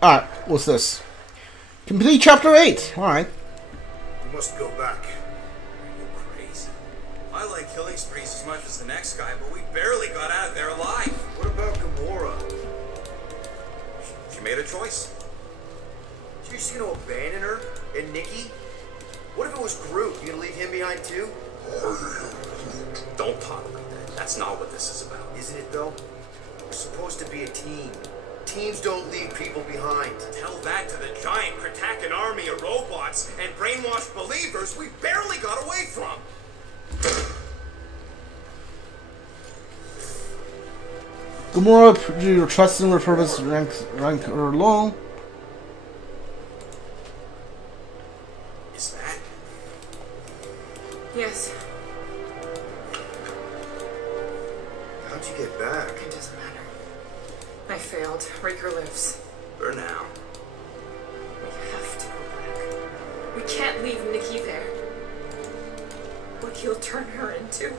Alright, what's this? Complete chapter 8. Alright. We must go back. Are you crazy? I like killing sprees as much as the next guy, but we barely got out of there alive. What about Gamora? She made a choice. So you're just gonna abandon her? And Nikki? What if it was Groot? You gonna leave him behind too? Don't talk like that. That's not what this is about. Isn't it though? We're supposed to be a team. Teams don't leave people behind. Tell that to the giant Kratakan army of robots and brainwashed believers we barely got away from. Gamora, your trust in repurpose rank or low. Is that? Yes. How'd you get back? It doesn't matter. I failed. Raker lives. For now. We have to go back. We can't leave Nikki there. What he'll turn her into.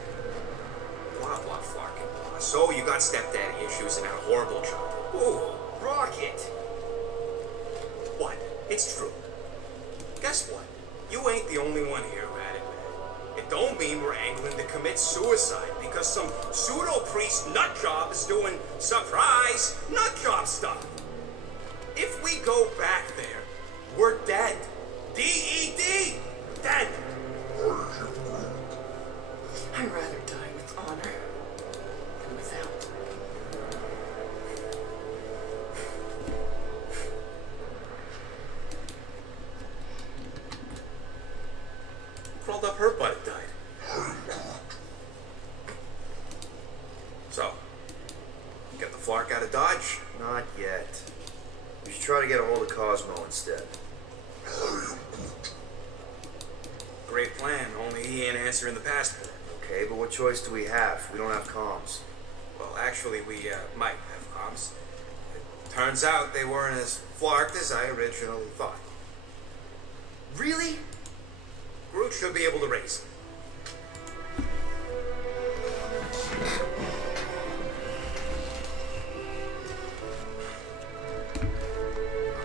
Blah, blah, flarkin' blah. So you got stepdaddy issues and had a horrible childhood. Ooh, Rocket! What? It's true. Guess what? You ain't the only one here who had it bad. It don't mean we're angling to commit suicide because some pseudo-priest nutjob is doing surprise nutjob stuff. If we go back there, we're dead. D-E-D! Dead! I'd rather die with honor than without. Crawled up her butt and died. So, get the Flark out of Dodge? Not yet. We should try to get a hold of Cosmo instead. Great plan, only he ain't answering the passport. Okay, but what choice do we have? We don't have comms. Well, actually, we might have comms. It turns out they weren't as flarked as I originally thought. Really? Groot should be able to raise them.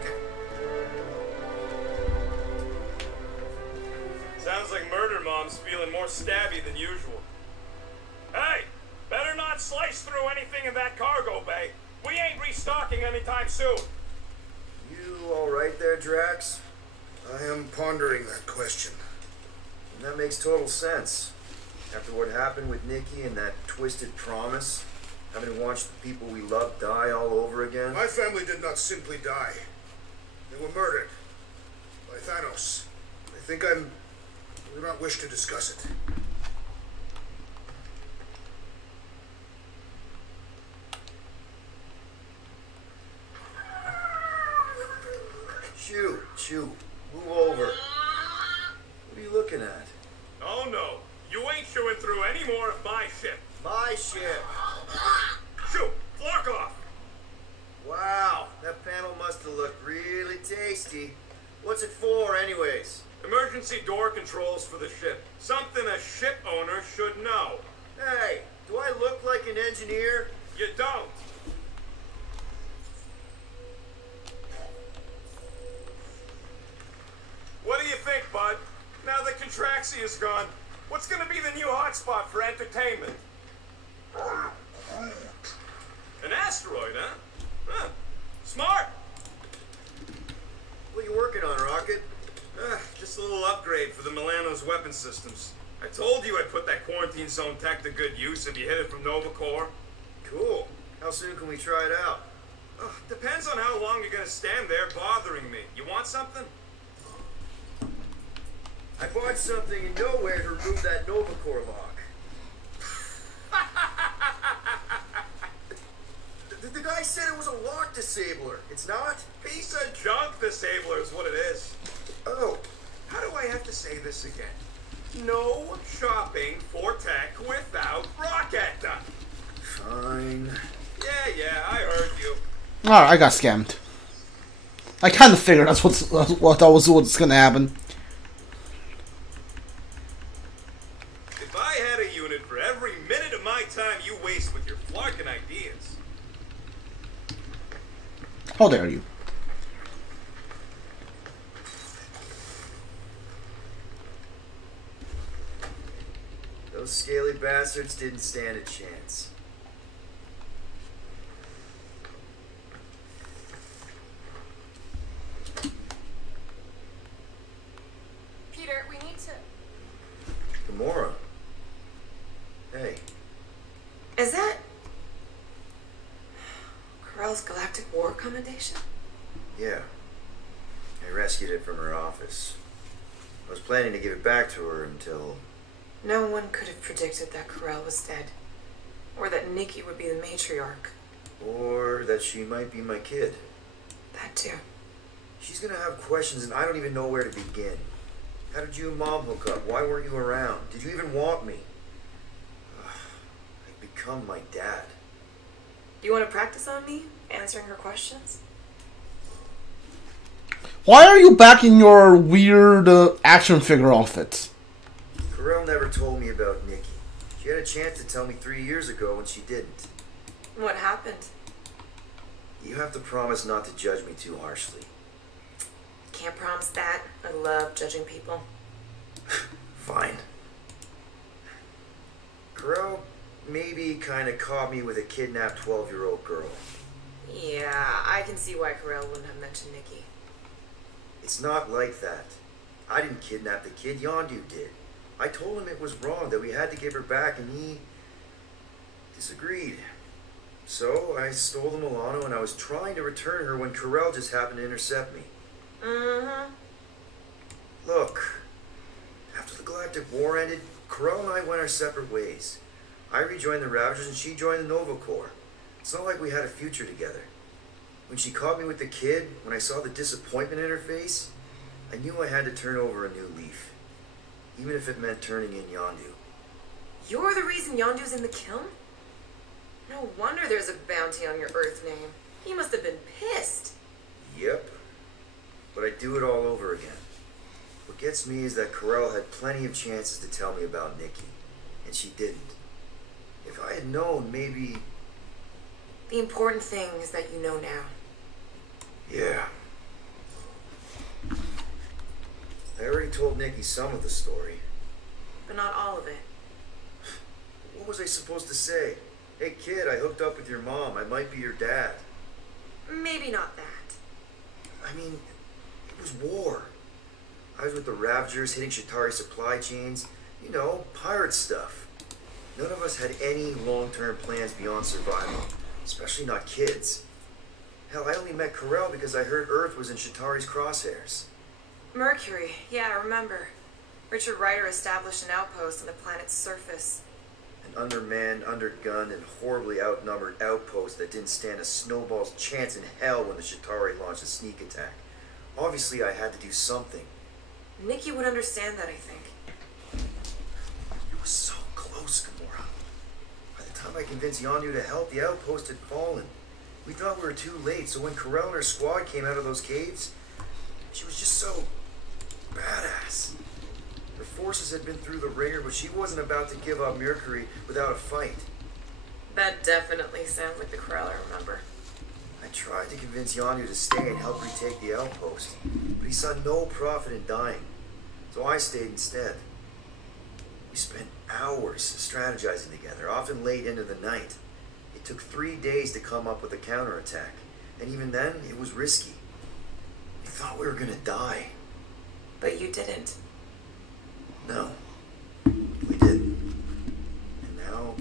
Okay. Sounds like Murder Mom's feeling more stabby than usual. Hey, better not slice through anything in that cargo bay. We ain't restocking anytime soon. You alright there, Drax? I am pondering that question. And that makes total sense. After what happened with Nikki and that twisted promise, having to watch the people we love die all over again. My family did not simply die. They were murdered by Thanos. I think I do not wish to discuss it. Chew, move over. What are you looking at? Oh no, you ain't chewing through any more of my shit. My ship. Shoo, flock off. Wow, that panel must have looked really tasty. What's it for, anyways? Emergency door controls for the ship. Something a ship owner should know. Hey, do I look like an engineer? You don't. What do you think, bud? Now that Contraxi is gone, what's gonna be the new hotspot for entertainment? An asteroid, huh? Huh. Smart. What are you working on, Rocket? Just a little upgrade for the Milano's weapon systems. I told you I'd put that quarantine zone tech to good use if you hit it from Nova Corps. Cool. How soon can we try it out? Depends on how long you're gonna stand there bothering me. You want something? I bought something in nowhere to remove that Nova Corps lock. The guy said it was a lock disabler. It's not? Piece of junk disabler is what it is. Oh. How do I have to say this again? No shopping for tech without Rocket. Fine. Yeah, I heard you. Alright, I got scammed. I kind of figured that's what's gonna happen. If I had a unit for every minute of my time you waste with your flarkin' ideas. How dare you? scaly bastards didn't stand a chance. Peter, we need to... Gamora. Hey. Is that... Corell's Galactic War Commendation? Yeah. I rescued it from her office. I was planning to give it back to her until... No one could have predicted that Corell was dead. Or that Nikki would be the matriarch. Or that she might be my kid. That too. She's gonna have questions and I don't even know where to begin. How did you and Mom hook up? Why weren't you around? Did you even want me? I've become my dad. Do you want to practice on me? Answering her questions? Why are you back in your weird action figure outfits? Corell never told me about Nikki. She had a chance to tell me 3 years ago and she didn't. What happened? You have to promise not to judge me too harshly. Can't promise that. I love judging people. Fine. Corell maybe kind of caught me with a kidnapped 12-year-old girl. Yeah, I can see why Corell wouldn't have mentioned Nikki. It's not like that. I didn't kidnap the kid, Yondu did. I told him it was wrong, that we had to give her back, and he disagreed. So I stole the Milano, and I was trying to return her when Corell just happened to intercept me. Mm-hmm. Look, after the Galactic War ended, Corell and I went our separate ways. I rejoined the Ravagers, and she joined the Nova Corps. It's not like we had a future together. When she caught me with the kid, when I saw the disappointment in her face, I knew I had to turn over a new leaf. Even if it meant turning in Yondu. You're the reason Yondu's in the kiln? No wonder there's a bounty on your Earth name. He must have been pissed. Yep. But I'd do it all over again. What gets me is that Corell had plenty of chances to tell me about Nikki, and she didn't. If I had known, maybe... The important thing is that you know now. Yeah. I already told Nikki some of the story. But not all of it. What was I supposed to say? Hey kid, I hooked up with your mom. I might be your dad. Maybe not that. I mean, it was war. I was with the Ravagers hitting Chitauri supply chains. You know, pirate stuff. None of us had any long-term plans beyond survival. Especially not kids. Hell, I only met Corell because I heard Earth was in Chitauri's crosshairs. Mercury, yeah, I remember. Richard Rider established an outpost on the planet's surface. An undermanned, undergunned, and horribly outnumbered outpost that didn't stand a snowball's chance in hell when the Chitauri launched a sneak attack. Obviously, I had to do something. Nikki would understand that, I think. It was so close, Gamora. By the time I convinced Yondu to help, the outpost had fallen. We thought we were too late, so when Corell and her squad came out of those caves, she was just so badass. Her forces had been through the ringer, but she wasn't about to give up Mercury without a fight. That definitely sounds like the Corell I remember. I tried to convince Yondu to stay and help retake the outpost, but he saw no profit in dying, so I stayed instead. We spent hours strategizing together, often late into the night. It took 3 days to come up with a counterattack, and even then, it was risky. We thought we were gonna die. But you didn't. No, we didn't. And now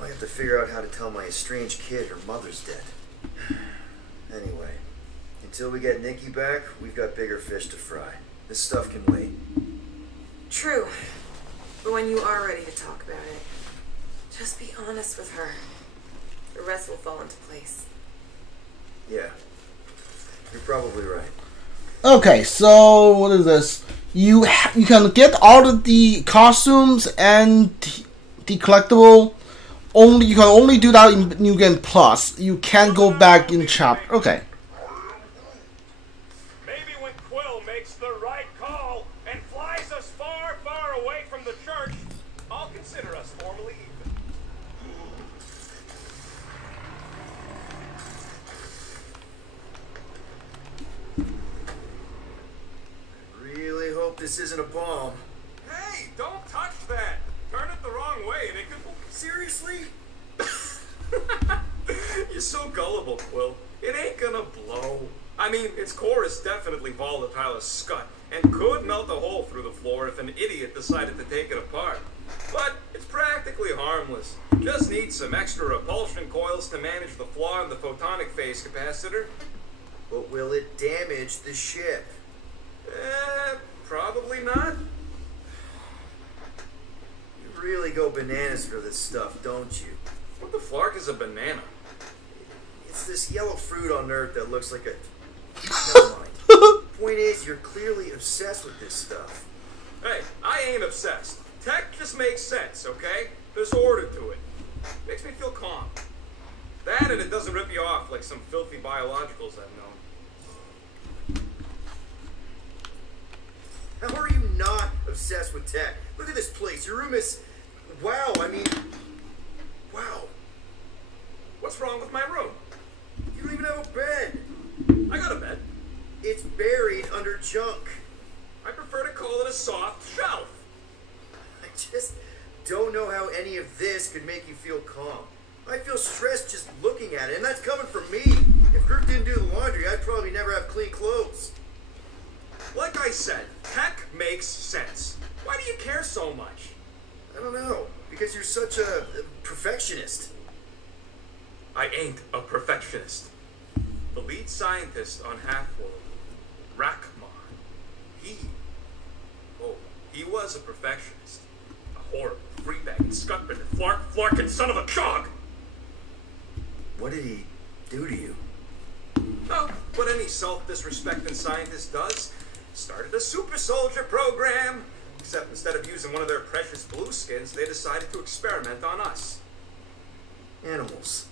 I have to figure out how to tell my estranged kid her mother's dead. Anyway, until we get Nikki back, we've got bigger fish to fry. This stuff can wait. True. But when you are ready to talk about it, just be honest with her. The rest will fall into place. Yeah, you're probably right. Okay, so what is this? You can get all of the costumes and the collectible. You can only do that in New Game Plus. You can't go back in chapter. Okay. Maybe when Quill makes the right call and flies us far, far away from the church, I'll consider us formally even. Really hope this isn't a bomb. Hey, don't touch that! Seriously? You're so gullible, Quill. It ain't gonna blow. I mean, its core is definitely volatile as scut, and could melt a hole through the floor if an idiot decided to take it apart. But it's practically harmless. Just needs some extra repulsion coils to manage the flaw in the photonic phase capacitor. But will it damage the ship? Probably not. You really go bananas for this stuff, don't you? What the flark is a banana? It's this yellow fruit on Earth that looks like a... Never mind. Point is, you're clearly obsessed with this stuff. Hey, I ain't obsessed. Tech just makes sense, okay? There's order to it. Makes me feel calm. That and it doesn't rip you off like some filthy biologicals I've known. How are you not obsessed with tech? Look at this place. Your room is... Wow, I mean... Wow. What's wrong with my room? You don't even have a bed. I got a bed. It's buried under junk. I prefer to call it a soft shelf. I just don't know how any of this could make you feel calm. I feel stressed just looking at it, and that's coming from me. If Groot didn't do the laundry, I'd probably never have clean clothes. Like I said, tech makes sense. Why do you care so much? I don't know, because you're such a perfectionist. I ain't a perfectionist. The lead scientist on Half-World, Raccoon, he was a perfectionist. A horrible, free-bagging, scut-bitten, flarkin' son of a chog! What did he do to you? Oh, what any self-disrespecting scientist does. Started a super soldier program. Except instead of using one of their precious blueskins, they decided to experiment on us. Animals.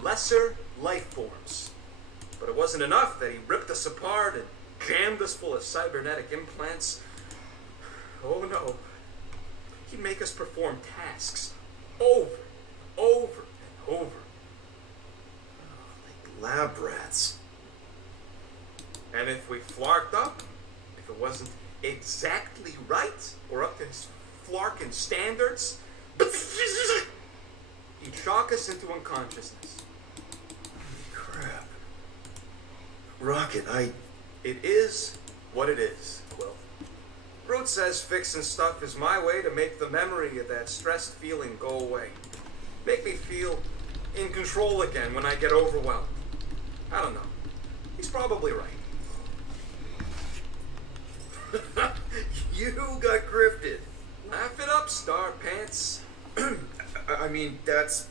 Lesser life forms. But it wasn't enough that he ripped us apart and jammed us full of cybernetic implants. Oh no. He'd make us perform tasks over and over. Like lab rats. And if we flarked up, if it wasn't exactly right or up to his flarkin' standards, he'd shock us into unconsciousness. Crap. Rocket, It is what it is, Quill. Groot says fixing stuff is my way to make the memory of that stressed feeling go away. Make me feel in control again when I get overwhelmed. I don't know. He's probably right. You got grifted. Laugh it up, Star Pants. I mean, that's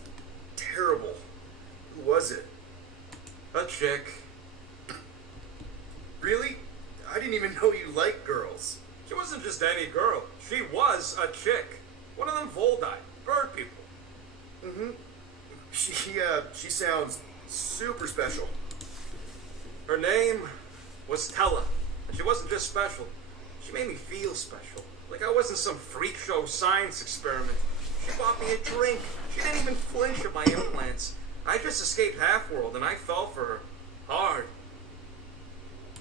terrible. Who was it? A chick. Really? I didn't even know you liked girls. She wasn't just any girl. She was a chick. One of them Voldi, bird people. Mm-hmm. She sounds super special. Her name was Tella. And she wasn't just special. She made me feel special. Like I wasn't some freak show science experiment. She bought me a drink. She didn't even flinch at my implants. I just escaped Half-World and I fell for her. Hard.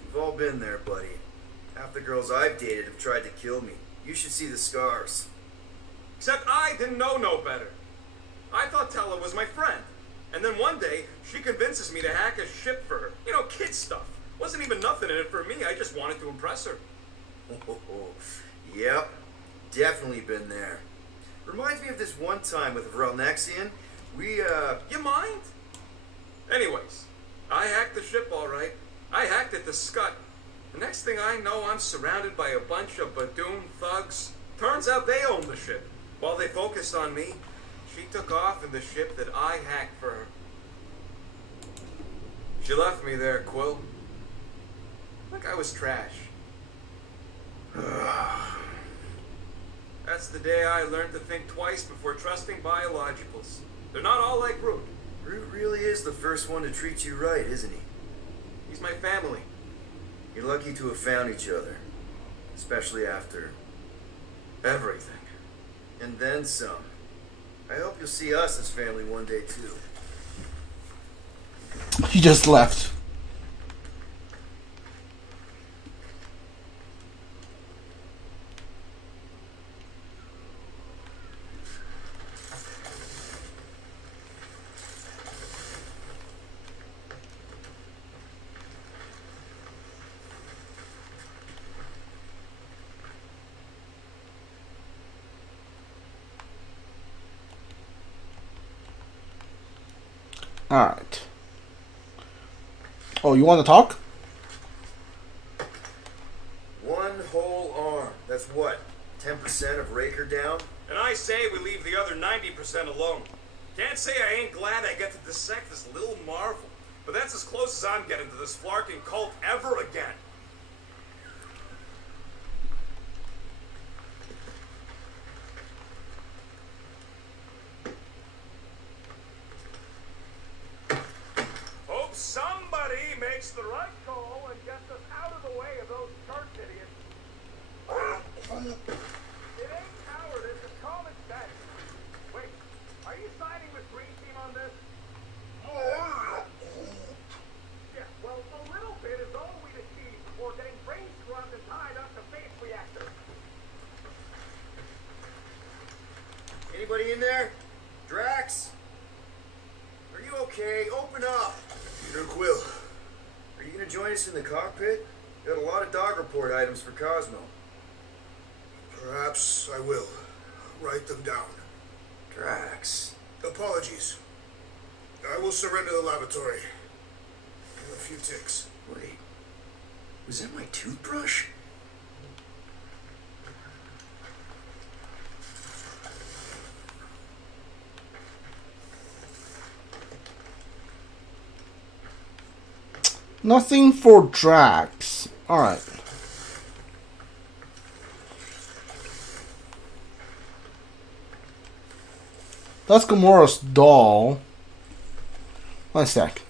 We've all been there, buddy. Half the girls I've dated have tried to kill me. You should see the scars. Except I didn't know no better. I thought Tella was my friend. And then one day, she convinces me to hack a ship for her. You know, kid stuff. Wasn't even nothing in it for me. I just wanted to impress her. Yep. Definitely been there. Reminds me of this one time with Vrelnexian. You mind? Anyways, I hacked the ship all right. I hacked it to Scud. The next thing I know, I'm surrounded by a bunch of Badoom thugs. Turns out they own the ship. While they focused on me, she took off in the ship that I hacked for her. She left me there, Quill. Like I was trash. That's the day I learned to think twice before trusting biologicals. They're not all like Groot. Groot really is the first one to treat you right, isn't he? He's my family. You're lucky to have found each other. Especially after Everything. and then some. I hope you'll see us as family one day, too. He just left. Alright. Oh, you want to talk? One whole arm. That's what? 10% of Raker down? And I say we leave the other 90% alone. Can't say I ain't glad I get to dissect this little marvel, but that's as close as I'm getting to this flarking cult ever again. Hope somebody makes the right call and gets us out of the way of those church idiots. It ain't cowardice, it's common sense. Wait, are you siding with Green Team on this? Yeah, well, a little bit is all we'd achieve before getting brain scrubbed and tied up to phase reactors. Anybody in there? Drax? Are you okay? Open up! Peter Quill. Are you gonna join us in the cockpit? Got a lot of dog report items for Cosmo. Perhaps I will. Write them down. Drax. Apologies. I will surrender the lavatory. In a few ticks. Wait. Was that my toothbrush? Nothing for Drax. Alright. That's Gamora's doll. One sec.